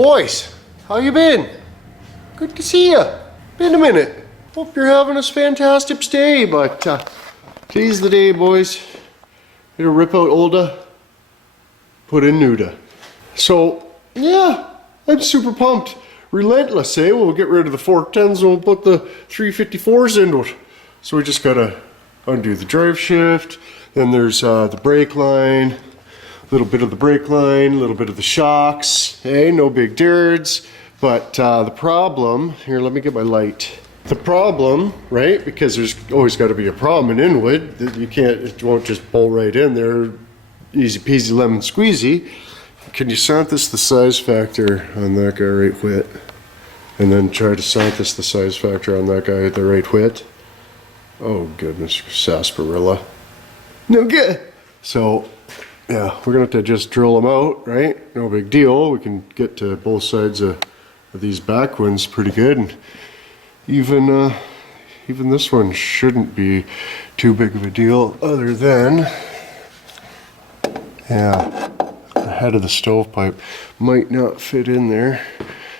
Boys, how you been? Good to see you. Been a minute. Hope you're having a fantastic day, but today's the day, boys. Gonna rip out Olda, put in Nuda. So, yeah, I'm super pumped. Relentless, eh? We'll get rid of the 410s and we'll put the 354s into it. So we just gotta undo the drive shift, then there's the brake line, a little bit of the brake line, a little bit of the shocks, hey, no big dirts. But the problem, here, let me get my light. The problem, right, because there's always got to be a problem in inwood, that you can't, it won't just pull right in there, easy peasy lemon squeezy. Can you sant this the size factor on that guy right width? And then try to sant this the size factor on that guy at the right width? Oh goodness, sarsaparilla. No good. So, yeah, we're gonna have to just drill them out, right? No big deal. We can get to both sides of these back ones pretty good. And even this one shouldn't be too big of a deal, other than, yeah, the head of the stovepipe might not fit in there.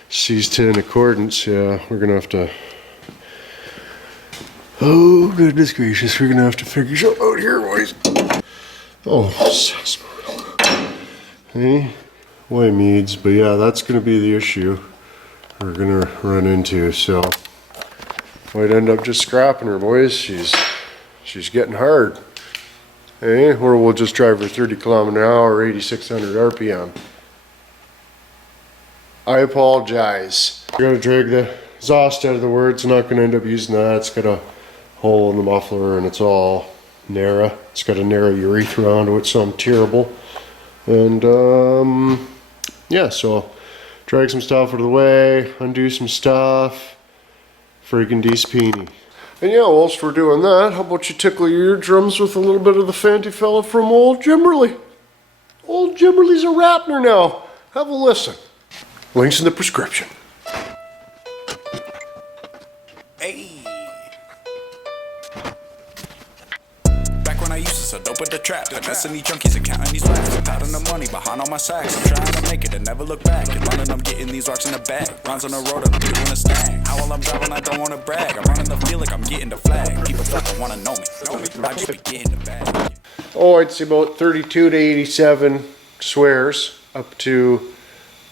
Sees to in accordance, yeah, we're gonna have to, oh goodness gracious, we're gonna have to figure something out here, boys. Oh, sarsaparilla. Hey, why meads, but yeah, that's gonna be the issue we're gonna run into, so might end up just scrapping her, boys. She's getting hard. Hey, or we'll just drive her 30 km an hour, 8,600 RPM. I apologize. We're gonna drag the exhaust out of the words. Not gonna end up using that. It's got a hole in the muffler and it's all narrow. It's got a narrow urethra onto it, so I'm terrible. And yeah, so drag some stuff out of the way, undo some stuff, freaking de-speeny. And yeah, whilst we're doing that, how about you tickle your eardrums with a little bit of the Fanty fella from old Jimberly. Old Jimberly's a Rappner now. Have a listen. Links in the prescription. Hey. Back when I used to sell dope at the trap, finessing these junkies and counting these racks. I'm counting the money behind all my sacks. I'm trying to make it and never look back. In London, I'm getting these rocks in the bag. Runs on the road, I'm doing a stang. How while I'm driving, I don't wanna brag. I'm running the field like I'm getting the flag. People fucking wanna know me. I just be getting the bag. Oh, I'd say about 32 to 87 swears up to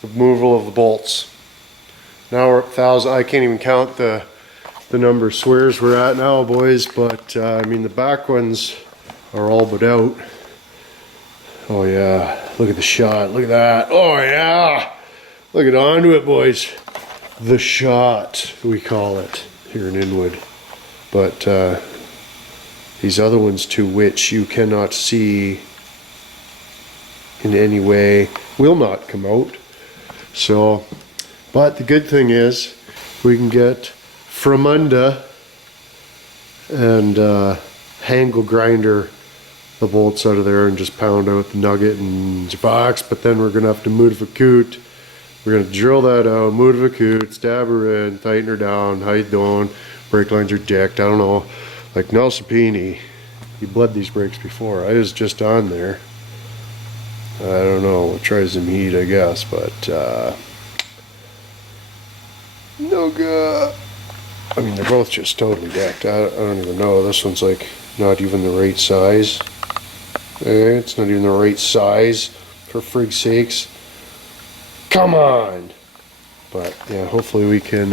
the removal of the bolts. Now we're at 1,000. I can't even count the number of swears we're at now, boys, but I mean the back ones are all but out. Oh yeah, look at the shot, look at that. Oh yeah, look at onto it, boys. The shot, we call it here in Inwood. But these other ones, to which you cannot see in any way, will not come out. So, but the good thing is we can get from under and angle grinder the bolts out of there and just pound out the nugget and the box. But then we're gonna have to motivacute. We're gonna drill that out, motivacute, stab her in, tighten her down. How you doing? Brake lines are decked. I don't know. Like Nelson Pini, he bled these brakes before. I was just on there. I don't know, we'll try some heat, I guess, but no good. I mean, they're both just totally decked. I don't even know. This one's like not even the right size. Okay, it's not even the right size, for frig's sakes. Come on! But yeah, hopefully we can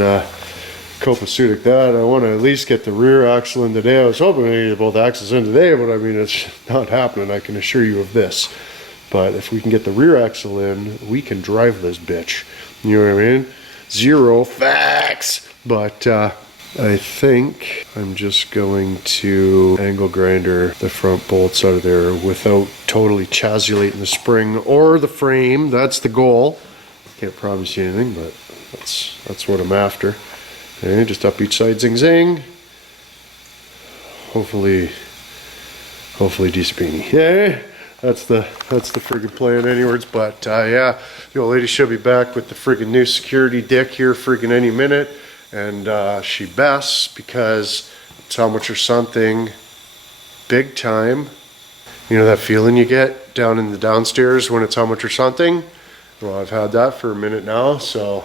cope with suit like that. I want to at least get the rear axle in today. I was hoping to get both axles in today, but I mean, it's not happening, I can assure you of this. But if we can get the rear axle in, we can drive this bitch. You know what I mean? Zero facts. But I think I'm just going to angle grinder the front bolts out of there without totally chasulating the spring or the frame. That's the goal. Can't promise you anything, but that's what I'm after. Okay, just up each side, zing zing. Hopefully de-speeny. Yeah. That's the friggin' plan anyways, but yeah, the old lady should be back with the friggin' new security dick here friggin' any minute, and she best, because it's how much or something big time. You know that feeling you get down in the downstairs when it's how much or something? Well, I've had that for a minute now, so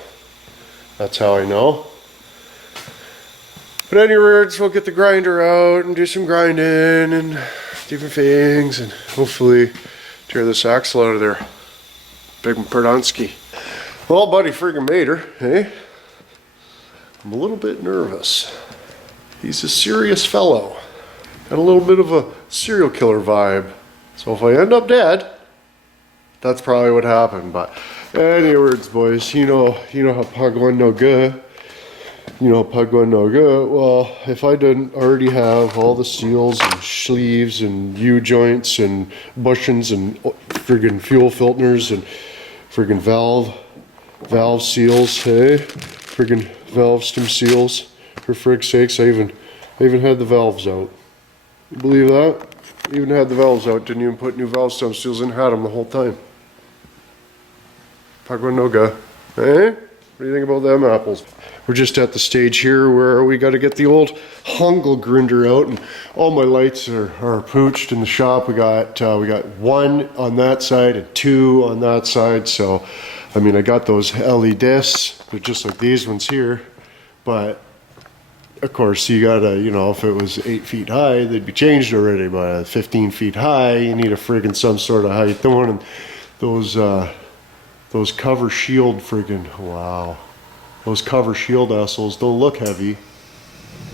that's how I know. But anyways, we'll get the grinder out and do some grinding and different things, and hopefully tear this axle out of there. Big Perdonsky. Well, buddy friggin' made her, eh? I'm a little bit nervous. He's a serious fellow. Got a little bit of a serial killer vibe. So if I end up dead, that's probably what happened. But anyways, boys, you know how pug one no good. You know pug one no good. Well, if I didn't already have all the seals and sleeves and U-joints and bushings and friggin' fuel filters and friggin' valve seals, hey? Friggin' valve stem seals. For frig's sakes, I even had the valves out. You believe that? Even had the valves out, didn't even put new valve stem seals in, had them the whole time. Pagwanoga, eh? What do you think about them apples? We're just at the stage here where we got to get the old Hungle grinder out, and all my lights are pooched in the shop. We got one on that side and two on that side. So, I mean, I got those LEDs. They're just like these ones here, but of course you gotta, you know, if it was 8 feet high, they'd be changed already. But 15 feet high, you need a friggin' some sort of height one, and those cover shield friggin', wow. Those cover shield assholes don't look heavy,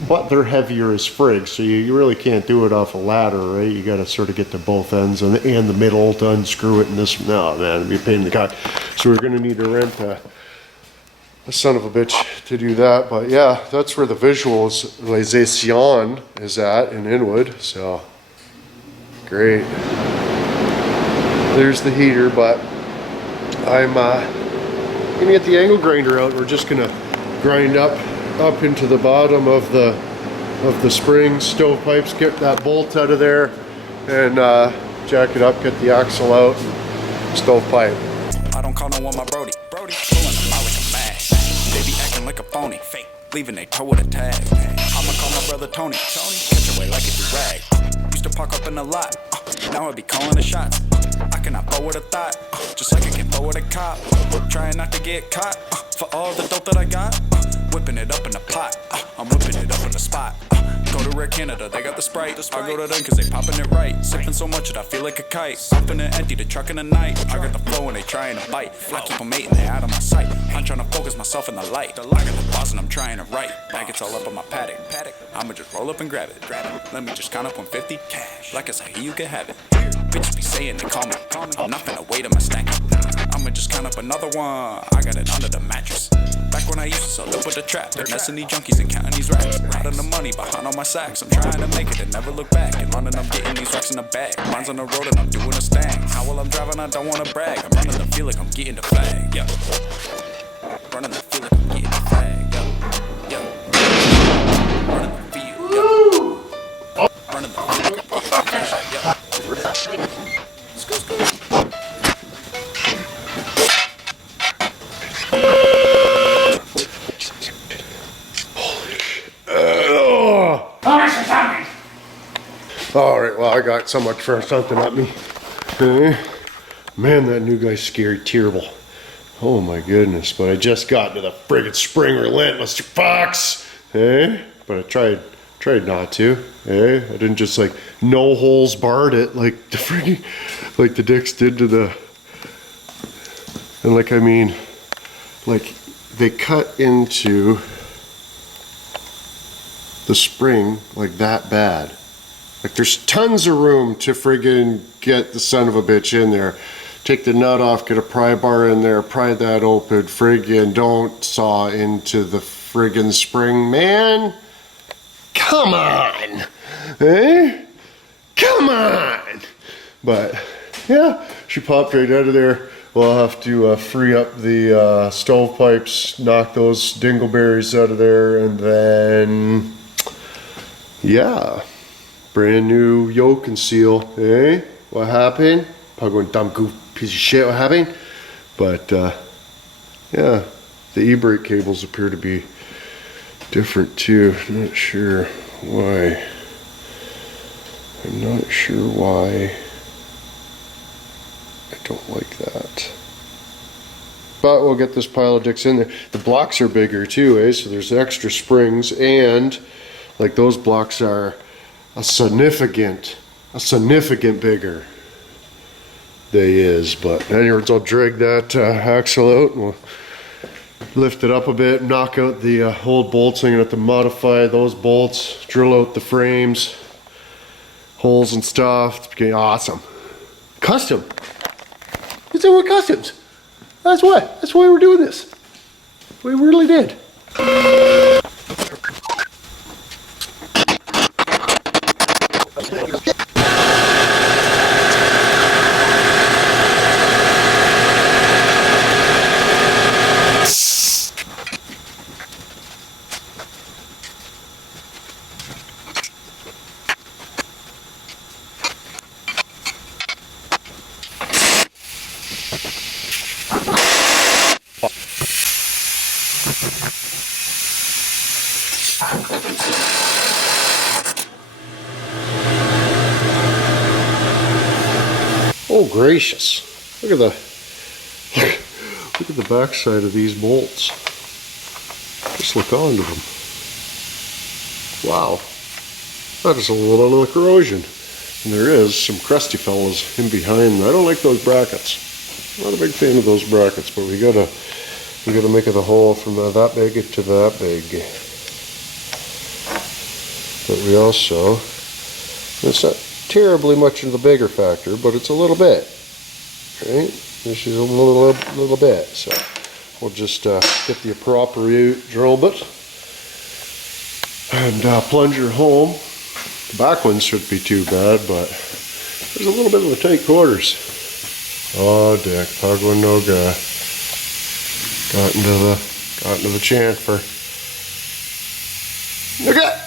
but they're heavier as frig, so you really can't do it off a ladder, right? You gotta sort of get to both ends and the middle to unscrew it, and this, no man, it'd be a pain in the cock. So we're gonna need to rent a son of a bitch to do that. But yeah, that's where the visualization is at in Inwood, so great. There's the heater, but I'm gonna get the angle grinder out. We're just gonna grind up into the bottom of the spring stovepipes, get that bolt out of there, and jack it up, get the axle out, and stovepipe. I don't call no one my Brody. Brody pulling them out like a bag. They be acting like a phony, fake, leaving they toe with a tag. I'ma call my brother Tony. Catch away like it's a rag. Used to park up in the lot. Now I be calling the shots. I cannot forward a thought, just like I can forward a cop. Trying not to get caught, for all the dope that I got. Whipping it up in the pot, I'm whipping it up in the spot. Go to Rare Canada, they got the Sprite. I go to them cause they popping it right. Sipping so much that I feel like a kite. Open and empty the truck in the night. I got the flow and they trying to bite. I keep them mating, they out of my sight. I'm trying to focus myself in the light. I got the boss and I'm trying to write. Bag it's all up on my paddock. I'ma just roll up and grab it. Let me just count up 150 cash. Like I say, you can have it. Bitches be saying they call me. I'm not gonna wait on my stack. I'ma just count up another one. I got it under the mattress. Back when I used to sell dope with the trap. They're messing these junkies and counting these racks. Out of the money behind all my sacks. I'm trying to make it and never look back. In London, I'm getting these racks in the bag. Mine's on the road and I'm doing a stang. How while I'm driving, I don't wanna brag. I'm running the feel like I'm getting the flag. Yeah. Running the feel like I'm getting the flag. Yeah. Yeah. Running the field. Yeah. Running the field. Yeah. Alright, well, I got so much for something at me. Okay. Man, that new guy's scary, terrible. Oh my goodness, but I just got to the friggin' spring relentless fox. Eh? But I tried not to. Eh? I didn't just like no holes barred it like the friggin' like the dicks did to the, and like I mean, like they cut into the spring like that bad. Like there's tons of room to friggin' get the son of a bitch in there. Take the nut off, get a pry bar in there, pry that open, friggin' don't saw into the friggin' spring, man. Come on, eh? Come on. But yeah, she popped right out of there. We'll have to free up the stovepipes, knock those dingleberries out of there, and then yeah. Brand new yoke and seal, eh? What happened? Probably going dumb goof piece of shit, what happened? But, yeah, the e-brake cables appear to be different too. I'm not sure why. I'm not sure why. I don't like that. But we'll get this pile of dicks in there. The blocks are bigger too, eh? So there's extra springs, and like those blocks are a significant bigger they is. But anyways, I'll drag that axle out and we'll lift it up a bit, knock out the old bolts. I'm gonna have to modify those bolts, drill out the frames, holes and stuff. It's getting awesome. Custom. It's what customs. That's why. That's why we're doing this. We really did. Oh gracious! Look at the back side of these bolts. Just look onto them. Wow, that is a little of the corrosion, and there is some crusty fellas in behind. I don't like those brackets. I'm not a big fan of those brackets, but we gotta make it a hole from that big to that big. But we also, it's not terribly much of the bigger factor, but it's a little bit, right? This is a little bit, so we'll just get the appropriate drill bit and plunger home. The back one shouldn't be too bad, but there's a little bit of the tight quarters. Oh, dick, pug one no guy. Got into the chamfer. Okay.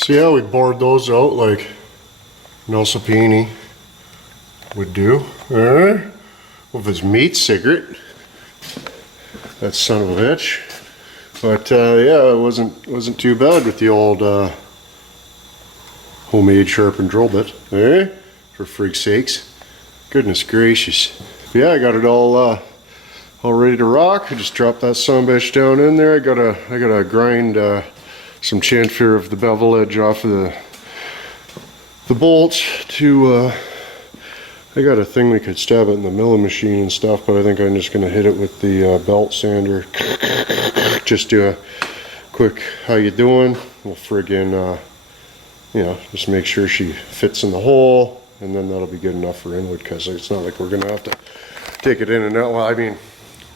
See how we bored those out like Nelsapini would do, with his meat cigarette. That son of a bitch. But yeah, it wasn't too bad with the old homemade sharpened drill bit, for frig's sakes. Goodness gracious. But yeah, I got it all ready to rock. I just dropped that sumbitch down in there. I gotta grind some chamfer of the bevel edge off of the bolts to I got a thing we could stab it in the milling machine and stuff, but I think I'm just gonna hit it with the belt sander. Just do a quick how you doing. We'll friggin' you know, just make sure she fits in the hole, and then that'll be good enough for inwood, because it's not like we're gonna have to take it in and out. Well, I mean,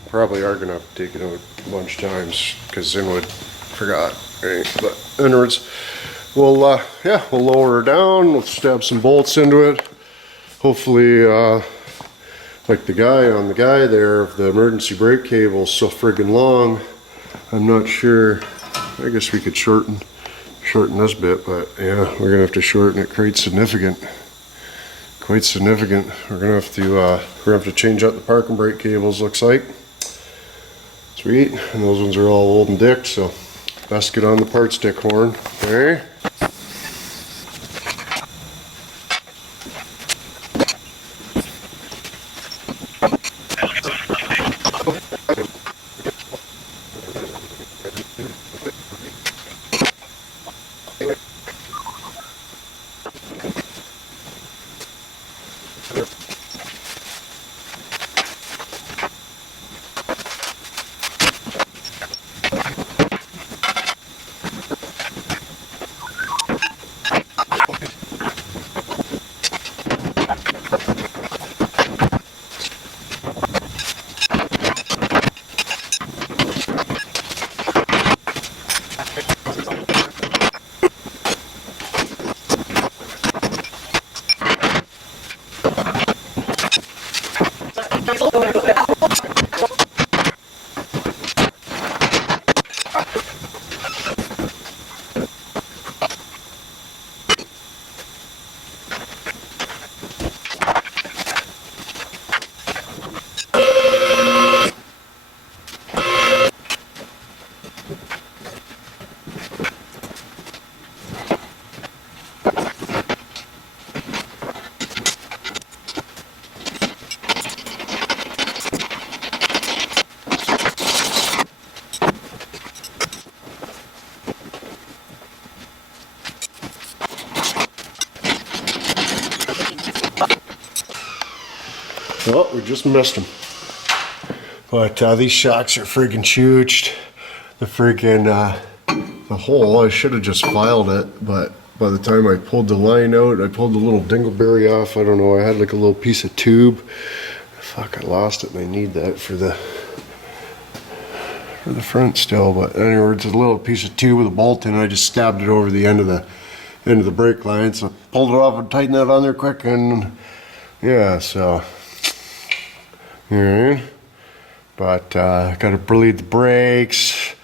probably are gonna have to take it out a bunch of times because inwood forgot. Right, but inwards, we'll yeah, we'll lower her down. We'll stab some bolts into it. Hopefully, like the guy there, the emergency brake cable is so friggin' long. I'm not sure. I guess we could shorten this bit, but yeah, we're gonna have to shorten it quite significant. We're gonna have to change out the parking brake cables. Looks like. Sweet, and those ones are all old and dick, so. Best get on the part stick horn, okay? we just missed them. But these shocks are friggin' chooched. The friggin' the hole, I should have just filed it, but by the time I pulled the line out, I pulled the little dingleberry off. I don't know, I had like a little piece of tube. Fuck, I lost it and I need that for the front still. But anyway, it's a little piece of tube with a bolt in it. I just stabbed it over the end of the brake line. So I pulled it off and tightened that on there quick, and yeah, so alright. But gotta bleed the brakes.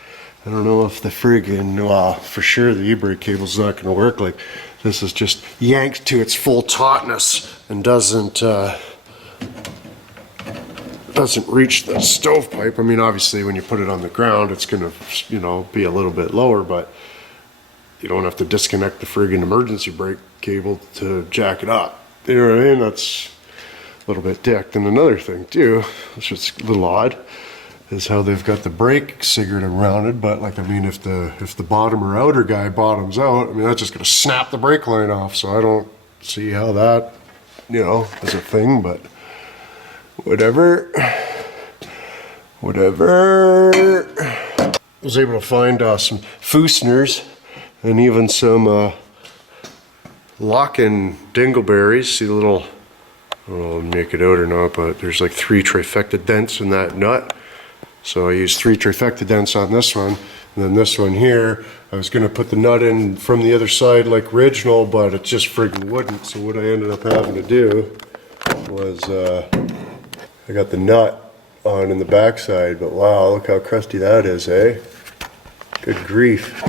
I don't know if the friggin', well, for sure the e-brake cable's not gonna work. Like, this is just yanked to its full tautness and doesn't reach the stovepipe. I mean, obviously when you put it on the ground, it's gonna, you know, be a little bit lower, but you don't have to disconnect the friggin' emergency brake cable to jack it up. You know what I mean? That's a little bit dicked. And another thing too, which is a little odd, is how they've got the brake cigarette rounded. But like, I mean, if the bottom or outer guy bottoms out, I mean, that's just gonna snap the brake line off. So I don't see how that, you know, is a thing, but whatever. I was able to find some Fusners and even some lock-in dingleberries. See the little, I don't know if I'll make it out or not, but there's like 3 trifecta dents in that nut. So I used 3 trifecta dents on this one, and then this one here, I was gonna put the nut in from the other side like original, but it just friggin' wouldn't. So what I ended up having to do was, I got the nut on in the backside, but wow, look how crusty that is, eh? Good grief.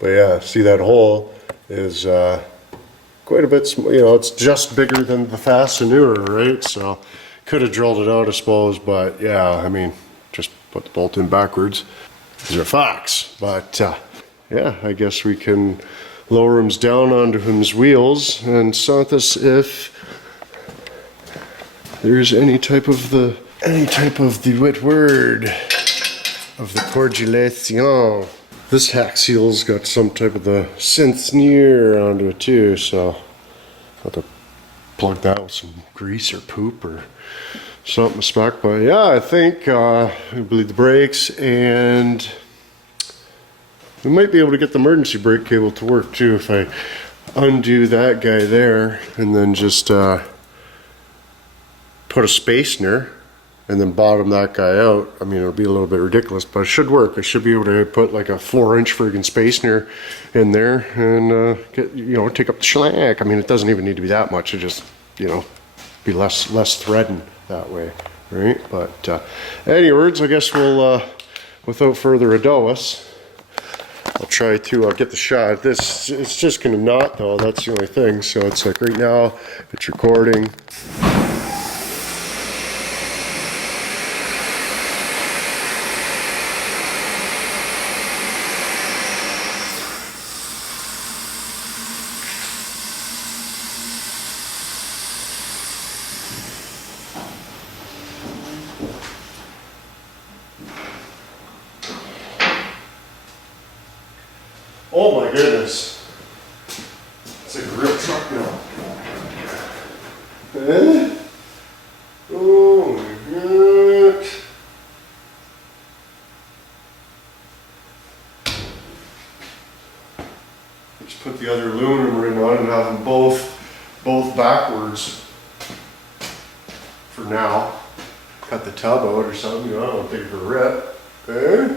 But yeah, see that hole is quite a bit, you know, it's just bigger than the fastener, right? So could have drilled it out, I suppose, but yeah, I mean, just put the bolt in backwards. These are facts, but yeah, I guess we can lower him down onto his wheels and Santos if there's any type of the wet word of the cordulation. This hack seal's got some type of the synth near onto it too, so I'll have to plug that with some grease or poop or something spec. But yeah, I think I bleed the brakes, and we might be able to get the emergency brake cable to work too if I undo that guy there and then just put a spacener and then bottom that guy out. I mean, it'll be a little bit ridiculous, but it should work. I should be able to put like a 4-inch friggin' spacener in there and get, you know, take up the shellac. I mean, it doesn't even need to be that much. It just, you know, be less threading that way, right? But anyways, I guess we'll without further ado, I'll try to get the shot. This, it's just gonna knot though. That's the only thing. So it's like right now it's recording. Oh my goodness. It's like a real truck now. Eh? Oh my god. Just put the other aluminum ring on and have them both backwards for now. Cut the tub out or something, you know, I don't want to take her for a rip. Eh?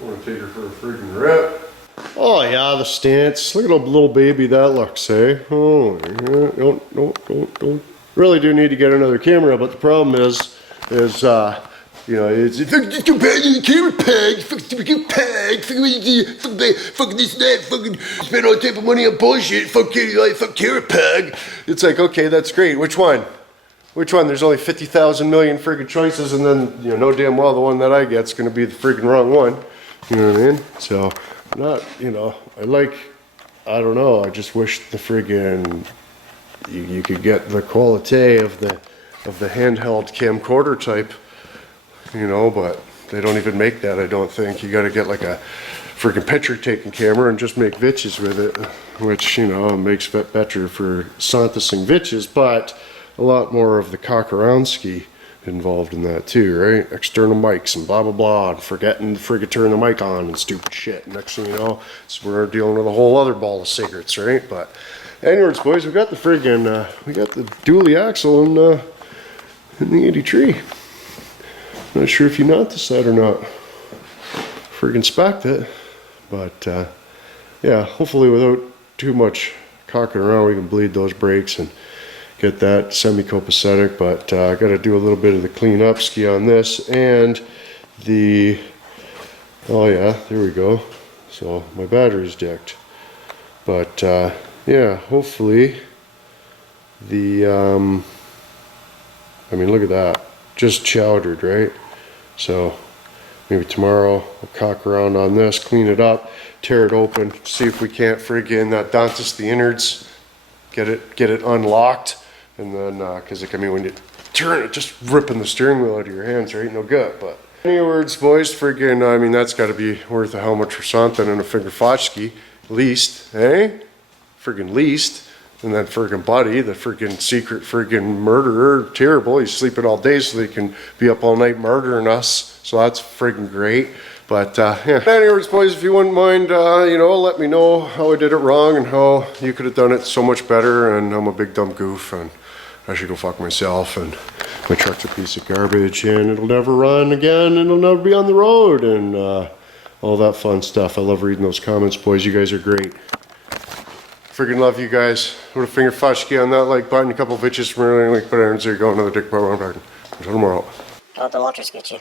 I want to take her for a freaking rip. Oh yeah, the stance. Look at how little baby that looks, eh? Oh yeah, don't. Really do need to get another camera, but the problem is, you know, it's fucking camera peg, fucking peg, fucking this and that, fucking spend all type of money on bullshit, fuck camera peg. It's like, okay, that's great. Which one? Which one? There's only 50,000 million friggin' choices, and then, you know, no damn well the one that I get's gonna be the friggin' wrong one. You know what I mean? So, not, you know, I don't know, I just wish the friggin', you could get the quality of the handheld camcorder type, you know, but they don't even make that, I don't think. You gotta get like a friggin' picture taking camera and just make vitches with it, which, you know, makes it better for Santosing vitches, but a lot more of the Cock-around-ski involved in that too, right? External mics and blah blah blah, and forgetting to friggin' turn the mic on and stupid shit. Next thing you know, we're dealing with a whole other ball of cigarettes, right? But anyways, boys, we got the friggin' we got the dually axle in the 83. Not sure if you knot this side or not. Friggin' spec'd it, but yeah, hopefully without too much cocking around, we can bleed those brakes and get that semi-copacetic. But I got to do a little bit of the clean up ski on this and the, oh yeah, there we go. So my battery's dicked. But yeah, hopefully the, I mean, look at that, just chowdered, right? So maybe tomorrow I'll cock around on this, clean it up, tear it open, see if we can't friggin' dentist the innards, get it unlocked. And then, because I mean, when you turn it, just ripping the steering wheel out of your hands, right? No good. But anyways, boys, friggin', I mean, that's got to be worth a helmet for something and a finger fotchki, least, eh? Friggin' least. And then friggin' Buddy, the friggin' secret friggin' murderer, terrible. He's sleeping all day so they can be up all night murdering us. So that's friggin' great. But yeah. Anyways, boys, if you wouldn't mind, you know, let me know how I did it wrong and how you could have done it so much better. And I'm a big dumb goof and I should go fuck myself, and my truck's a piece of garbage and it'll never run again and it'll never be on the road and all that fun stuff. I love reading those comments, boys. You guys are great. Friggin' love you guys. Put a finger fotchki on that like button, a couple of bitches from earlier, like, but there you go, another dick part. I'm talking. Until tomorrow. Don't let the watchers get you.